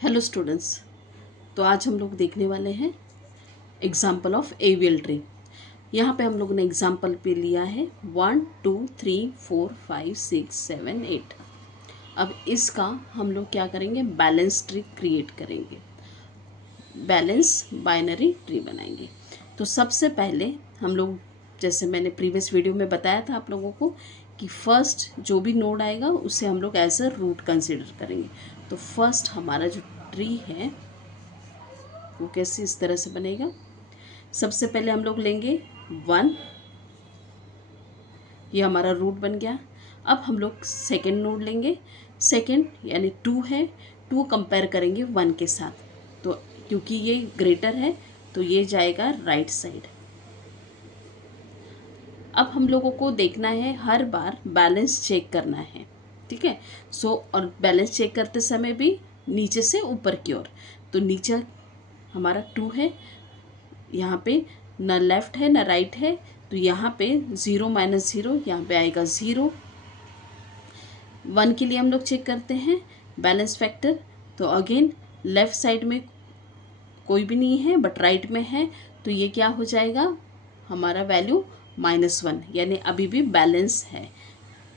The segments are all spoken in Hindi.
Hello students. तो आज हम लोग देखने वाले हैं एग्जाम्पल ऑफ एवियल ट्री। यहाँ पे हम लोग ने एग्जाम्पल पे लिया है 1 2 3 4 5 6 7 8। अब इसका हम लोग क्या करेंगे, बैलेंस ट्री क्रिएट करेंगे, बैलेंस बाइनरी ट्री बनाएंगे। तो सबसे पहले हम लोग, जैसे मैंने प्रीवियस वीडियो में बताया था आप लोगों को, कि फर्स्ट जो भी नोड आएगा उसे हम लोग एज अ रूट कंसिडर करेंगे। तो फर्स्ट हमारा जो ट्री है वो कैसे इस तरह से बनेगा। सबसे पहले हम लोग लेंगे 1, ये हमारा रूट बन गया। अब हम लोग सेकेंड नोड लेंगे, सेकेंड यानी 2 है, 2 कंपेयर करेंगे 1 के साथ। तो क्योंकि ये ग्रेटर है तो ये जाएगा राइट साइड। अब हम लोगों को देखना है, हर बार बैलेंस चेक करना है, ठीक है। और बैलेंस चेक करते समय भी नीचे से ऊपर की ओर। तो नीचे हमारा 2 है, यहाँ पे न लेफ़्ट है न राइट है, तो यहाँ पे 0 माइनस 0, यहाँ पे आएगा 0। 1 के लिए हम लोग चेक करते हैं बैलेंस फैक्टर। तो अगेन लेफ़्ट साइड में कोई भी नहीं है बट राइट में है, तो ये क्या हो जाएगा, हमारा वैल्यू -1, यानी अभी भी बैलेंस है।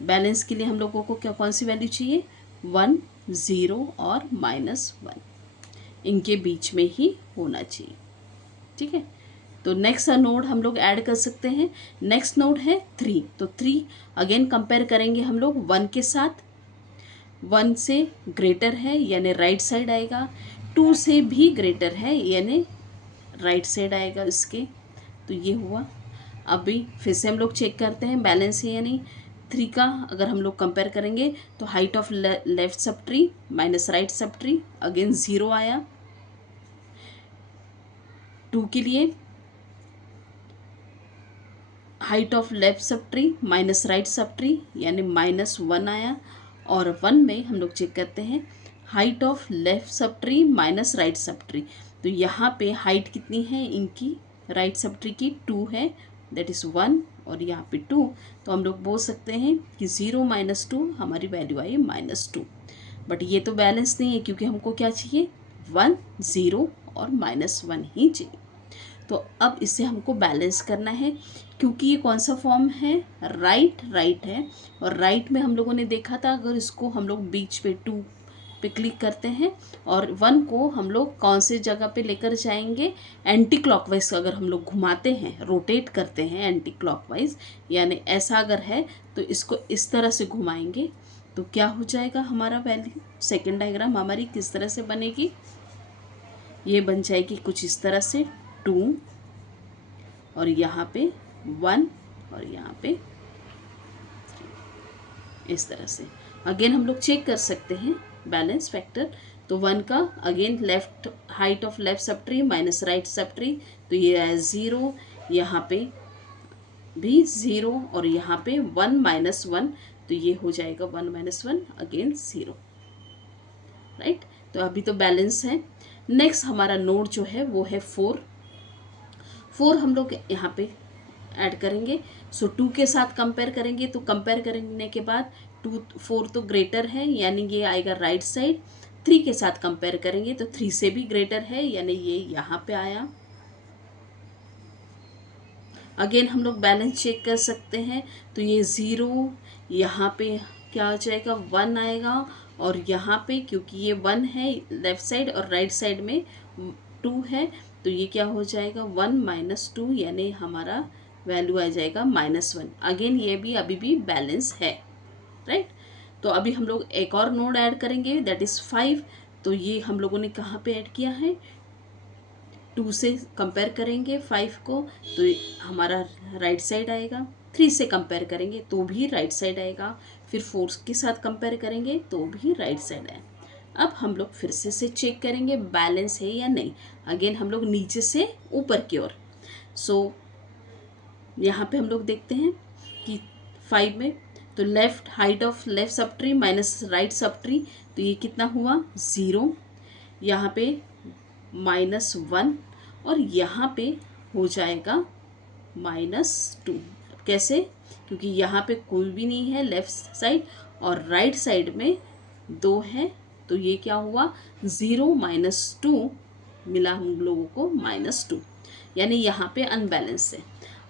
बैलेंस के लिए हम लोगों को क्या कौन सी वैल्यू चाहिए, 1 0 और -1, इनके बीच में ही होना चाहिए, ठीक है। तो नेक्स्ट नोड हम लोग ऐड कर सकते हैं। नेक्स्ट नोड है 3, तो 3 अगेन कंपेयर करेंगे हम लोग 1 के साथ। 1 से ग्रेटर है यानी राइट साइड आएगा, 2 से भी ग्रेटर है यानी राइट साइड आएगा इसके। तो ये हुआ। अभी फिर से हम लोग चेक करते हैं बैलेंस है या नहीं। 3 का अगर हम लोग कंपेयर करेंगे तो height of left sub tree minus right sub tree, again 0 आया। 2 के लिए height of left sub tree minus right sub tree यानी -1 आया। और 1 में हम लोग चेक करते हैं height of left sub tree minus right sub tree. तो यहाँ पे हाइट कितनी है इनकी, राइट सब ट्री की 2 है, दैट इज़ 1, और यहाँ पे 2। तो हम लोग बोल सकते हैं कि 0 - 2 हमारी वैल्यू आई -2। बट ये तो बैलेंस नहीं है क्योंकि हमको क्या चाहिए, 1 0 और -1 ही चाहिए। तो अब इसे हमको बैलेंस करना है, क्योंकि ये कौन सा फॉर्म है, राइट राइट है। और राइट में हम लोगों ने देखा था, अगर इसको हम लोग बीच पे 2 पे क्लिक करते हैं और 1 को हम लोग कौन से जगह पे लेकर जाएंगे, एंटी क्लॉकवाइज अगर हम लोग घुमाते हैं, रोटेट करते हैं एंटी क्लॉकवाइज, यानी ऐसा अगर है तो इसको इस तरह से घुमाएंगे तो क्या हो जाएगा हमारा वैल्यू। सेकेंड डायग्राम हमारी किस तरह से बनेगी, ये बन जाएगी कुछ इस तरह से, 2 और यहाँ पे 1 और यहाँ पे 3, इस तरह से। अगेन हम लोग चेक कर सकते हैं बैलेंस फैक्टर। तो 1 का again left height of left sub tree minus right sub tree, तो ये है 0, यहाँ पे भी 0 और यहाँ पे 1 -1, तो ये हो जाएगा 1 -1 अगेन 0, राइट। तो अभी तो बैलेंस है। नेक्स्ट हमारा नोड जो है वो है 4। 4 हम लोग यहाँ पे ऐड करेंगे। 2 के साथ कंपेयर करेंगे, तो कंपेयर करने के बाद 4 तो ग्रेटर है यानी ये आएगा राइट साइड। 3 के साथ कंपेयर करेंगे तो 3 से भी ग्रेटर है यानी ये यहाँ पे आया। अगेन हम लोग बैलेंस चेक कर सकते हैं, तो ये 0, यहाँ पे क्या हो जाएगा, 1 आएगा। और यहाँ पे क्योंकि ये 1 है लेफ्ट साइड और राइट साइड में 2 है, तो ये क्या हो जाएगा 1 - 2 यानी हमारा वैल्यू आ जाएगा -1। अगेन ये भी अभी भी बैलेंस है, राइट। तो अभी हम लोग एक और नोड ऐड करेंगे, दैट इज़ 5। तो ये हम लोगों ने कहाँ पे ऐड किया है, 2 से कंपेयर करेंगे 5 को तो हमारा राइट साइड आएगा। 3 से कंपेयर करेंगे तो भी राइट साइड आएगा। फिर 4 के साथ कंपेयर करेंगे तो भी राइट साइड आए। अब हम लोग फिर से चेक करेंगे बैलेंस है या नहीं। अगेन हम लोग नीचे से ऊपर की ओर। यहाँ पे हम लोग देखते हैं कि 5 में तो left height of left sub tree minus right sub tree, तो ये कितना हुआ 0, यहाँ पे -1 और यहाँ पे हो जाएगा -2। कैसे, क्योंकि यहाँ पे कोई भी नहीं है लेफ्ट साइड और राइट साइड में 2 है तो ये क्या हुआ, 0 - 2 मिला हम लोगों को -2, यानी यहाँ पे अनबैलेंस है,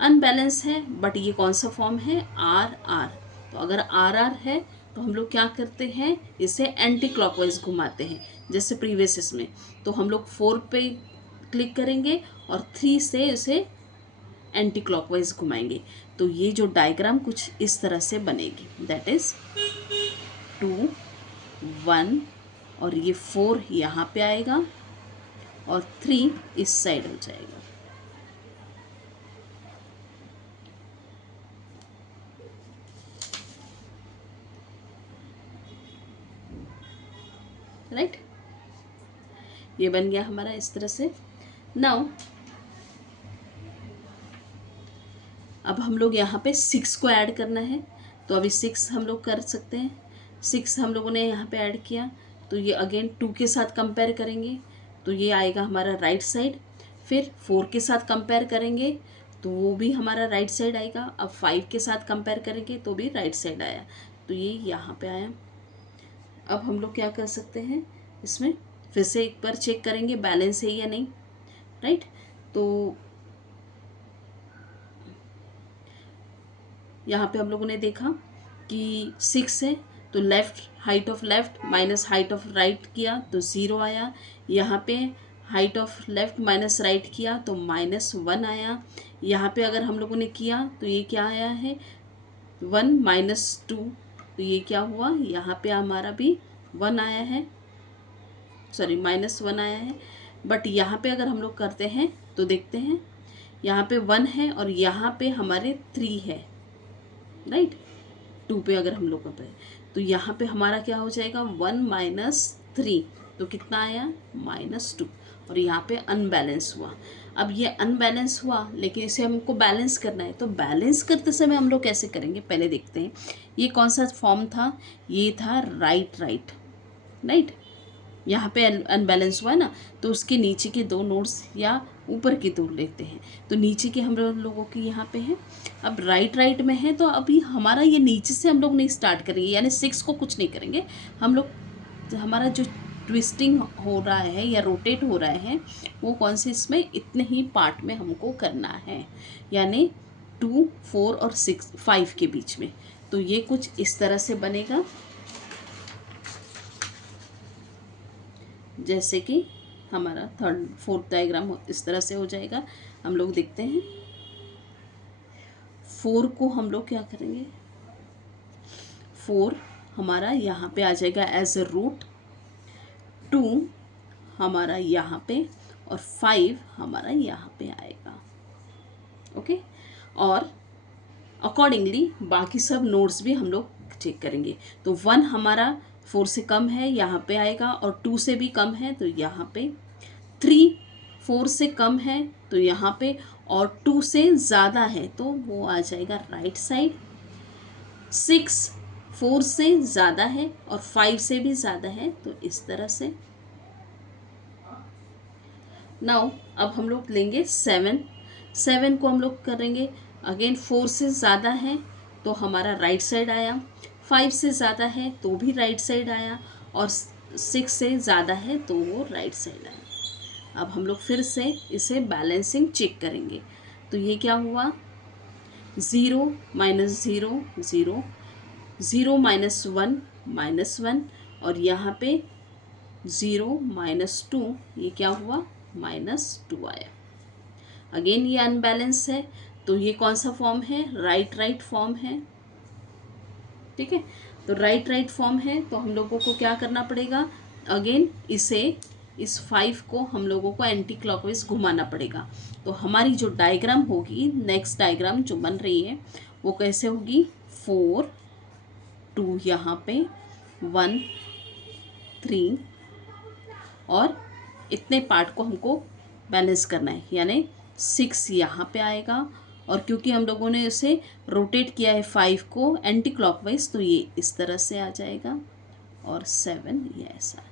अनबैलेंस है। बट ये कौन सा फॉर्म है, आर आर। तो अगर आर आर है तो हम लोग क्या करते हैं, इसे एंटी क्लॉकवाइज घुमाते हैं, जैसे प्रीवियस इसमें। तो हम लोग 4 पे क्लिक करेंगे और 3 से इसे एंटी क्लॉकवाइज घुमाएंगे। तो ये जो डायग्राम कुछ इस तरह से बनेगी, दैट इज 2 1 और ये 4 यहाँ पे आएगा और 3 इस साइड हो जाएगा। राइट, ये बन गया हमारा इस तरह से। नाउ अब हम लोग यहाँ पे 6 को ऐड करना है, तो अभी 6 हम लोग कर सकते हैं। 6 हम लोगों ने यहाँ पे ऐड किया, तो ये अगेन 2 के साथ कंपेयर करेंगे, तो ये आएगा हमारा राइट साइड। फिर 4 के साथ कंपेयर करेंगे तो वो भी हमारा राइट साइड आएगा। अब 5 के साथ कंपेयर करेंगे तो भी राइट साइड आया, तो ये यहाँ पे आया। अब हम लोग क्या कर सकते हैं, इसमें फिर से एक बार चेक करेंगे बैलेंस है या नहीं, राइट। तो यहाँ पे हम लोगों ने देखा कि 6 है, तो left height of left minus height of right किया तो 0 आया। यहाँ पे height of left minus right किया तो -1 आया। यहाँ पे अगर हम लोगों ने किया तो ये क्या आया है, 1 - 2, तो ये क्या हुआ, यहाँ पे हमारा भी 1 आया है, सॉरी -1 आया है। बट यहाँ पे अगर हम लोग करते हैं तो देखते हैं यहाँ पे 1 है और यहाँ पे हमारे 3 है, राइट। 2 पे अगर हम लोग करते हैं तो यहाँ पे हमारा क्या हो जाएगा, 1 - 3, तो कितना आया, -2, और यहाँ पे अनबैलेंस हुआ। अब ये अनबैलेंस हुआ, लेकिन इसे हमको बैलेंस करना है, तो बैलेंस करते समय हम लोग कैसे करेंगे, पहले देखते हैं। ये कौन सा फॉर्म था, ये था राइट राइट, राइट। यहाँ पे अनबैलेंस हुआ है ना, तो उसके नीचे के 2 नोड्स या ऊपर की 2 लेते हैं। तो नीचे के हम लोगों की यहाँ पे है, अब राइट राइट में है, तो अभी हमारा ये नीचे से हम लोग नहीं स्टार्ट करेंगे, यानी 6 को कुछ नहीं करेंगे हम लोग। हमारा जो ट्विस्टिंग हो रहा है या रोटेट हो रहा है वो कौन से, इसमें इतने ही पार्ट में हमको करना है, यानी 2 4 और 6 5 के बीच में। तो ये कुछ इस तरह से बनेगा, जैसे कि हमारा 3rd 4th डायग्राम इस तरह से हो जाएगा। हम लोग देखते हैं 4 को हम लोग क्या करेंगे, 4 हमारा यहाँ पे आ जाएगा एज अ रूट, 2 हमारा यहाँ पे और 5 हमारा यहाँ पे आएगा, ओके। और अकॉर्डिंगली बाकी सब नोड्स भी हम लोग चेक करेंगे। तो 1 हमारा 4 से कम है, यहाँ पे आएगा, और 2 से भी कम है तो यहाँ पे, 3 4 से कम है तो यहाँ पे, और 2 से ज़्यादा है तो वो आ जाएगा राइट साइड। 6 4 से ज़्यादा है और 5 से भी ज़्यादा है, तो इस तरह से। नाउ अब हम लोग लेंगे 7 को हम लोग करेंगे, अगेन 4 से ज़्यादा है तो हमारा राइट साइड आया, 5 से ज़्यादा है तो भी राइट साइड आया, और 6 से ज़्यादा है तो वो राइट साइड आया। अब हम लोग फिर से इसे बैलेंसिंग चेक करेंगे, तो ये क्या हुआ, 0 - 0 0, 0 - 1 -1, और यहाँ पे 0 - 2, ये क्या हुआ, -2 आया। अगेन ये अनबैलेंस है, तो ये कौन सा फॉर्म है, राइट राइट फॉर्म है, ठीक है। तो राइट राइट फॉर्म है, तो हम लोगों को क्या करना पड़ेगा, अगेन इस 5 को हम लोगों को एंटी क्लॉकवाइज घुमाना पड़ेगा। तो हमारी जो डायग्राम होगी, नेक्स्ट डायग्राम जो बन रही है वो कैसे होगी, 4 2 यहाँ पे, 1 3, और इतने पार्ट को हमको बैलेंस करना है, यानी 6 यहाँ पे आएगा, और क्योंकि हम लोगों ने इसे रोटेट किया है 5 को एंटी क्लॉकवाइज, तो ये इस तरह से आ जाएगा, और 7 ये ऐसा।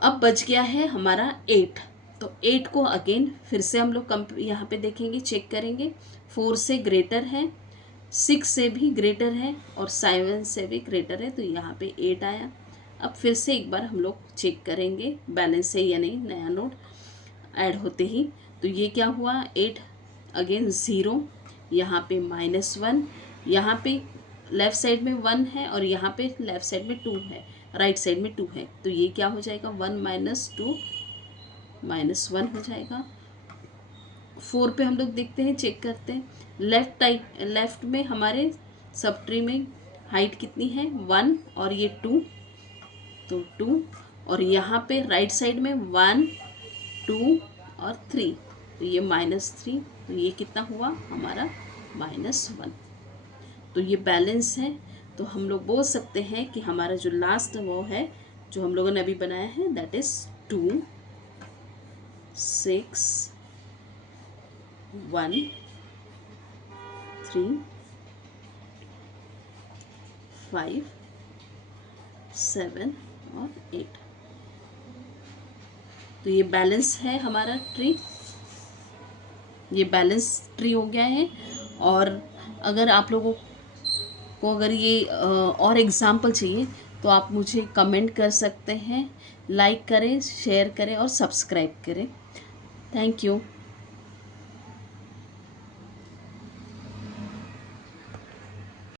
अब बच गया है हमारा 8, तो 8 को अगेन फिर से हम लोग यहाँ पे देखेंगे, चेक करेंगे, 4 से ग्रेटर है 6 से भी ग्रेटर है और 7 से भी ग्रेटर है, तो यहाँ पे 8 आया। अब फिर से एक बार हम लोग चेक करेंगे बैलेंस है या नहीं, नया नोट ऐड होते ही। तो ये क्या हुआ, 8 अगेन 0, यहाँ पे -1, यहाँ पे लेफ़्ट साइड में 1 है और यहाँ पे लेफ़्ट साइड में 2 है, राइट साइड में 2 है, तो ये क्या हो जाएगा, 1 - 2 -1 हो जाएगा। 4 पे हम लोग देखते हैं, चेक करते हैं। लेफ़्ट में हमारे सब ट्री में हाइट कितनी है, 1 और ये 2, तो 2, और यहाँ पे राइट साइड में 1 2 और 3, तो ये -3, तो ये कितना हुआ हमारा -1। तो ये बैलेंस है। तो हम लोग बोल सकते हैं कि हमारा जो लास्ट वो है जो हम लोगों ने अभी बनाया है, दैट इज़ 2 6 1 3 5 7 और 8। तो ये बैलेंस है हमारा ट्री, ये बैलेंस ट्री हो गया है। और अगर आप लोगों को अगर ये और एग्जाम्पल चाहिए तो आप मुझे कमेंट कर सकते हैं, लाइक करें, शेयर करें और सब्सक्राइब करें। Thank you.